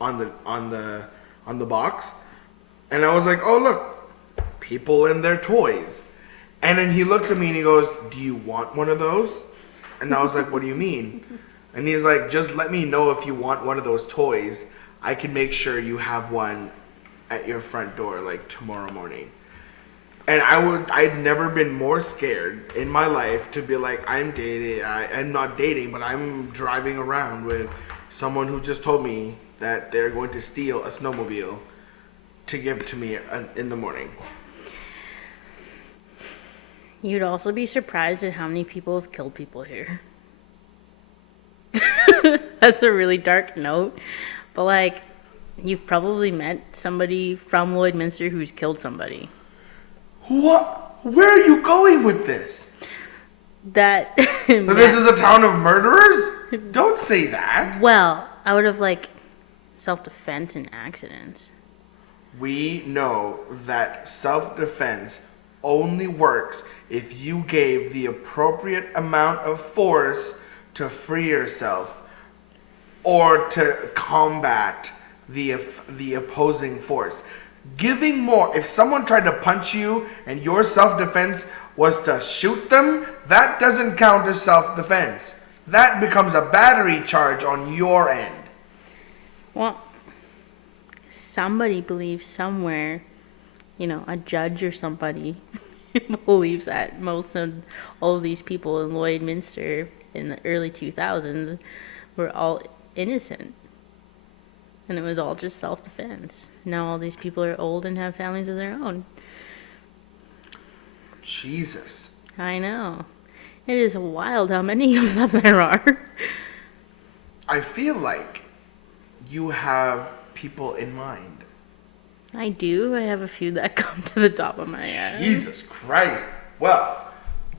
on the box. And I was like, oh, look, people and their toys. And then he looks at me and he goes, do you want one of those? And I was like, what do you mean? And he's like, just let me know if you want one of those toys. I can make sure you have one at your front door, like, tomorrow morning. And I'd never been more scared in my life to be like, I'm not dating, but I'm driving around with someone who just told me that they're going to steal a snowmobile to give to me in the morning. You'd also be surprised at how many people have killed people here. That's a really dark note. But, like, you've probably met somebody from Lloydminster who's killed somebody. What? Where are you going with this? That... This is a town of murderers? Don't say that. Well, out of, like, self-defense and accidents. We know that self-defense only works if you gave the appropriate amount of force to free yourself or to combat the opposing force. Giving more, if someone tried to punch you and your self-defense was to shoot them, that doesn't count as self-defense. That becomes a battery charge on your end. Well, somebody believes somewhere, a judge or somebody believes that most of all of these people in Lloydminster in the early 2000s were all innocent. And it was all just self-defense. Now all these people are old and have families of their own. Jesus. I know. It is wild how many of them there are. I feel like you have people in mind. I do. I have a few that come to the top of my head. Jesus Christ. Well,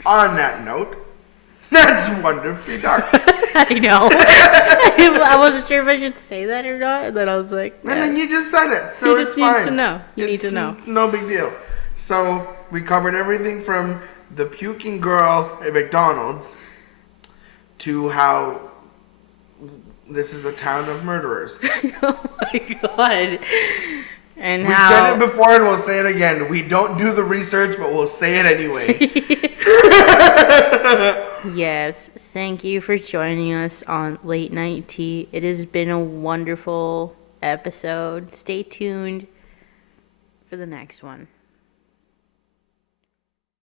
on that note, that's wonderfully dark. I know. I wasn't sure if I should say that or not. And then I was like, And then you just said it, so you it's just fine. need to know. You need to know. No big deal. So we covered everything from the puking girl at McDonald's to how this is a town of murderers. Oh my god. And we how... said it before and we'll say it again. We don't do the research, but we'll say it anyway. Yes, thank you for joining us on Late Night Tea. It has been a wonderful episode. Stay tuned for the next one.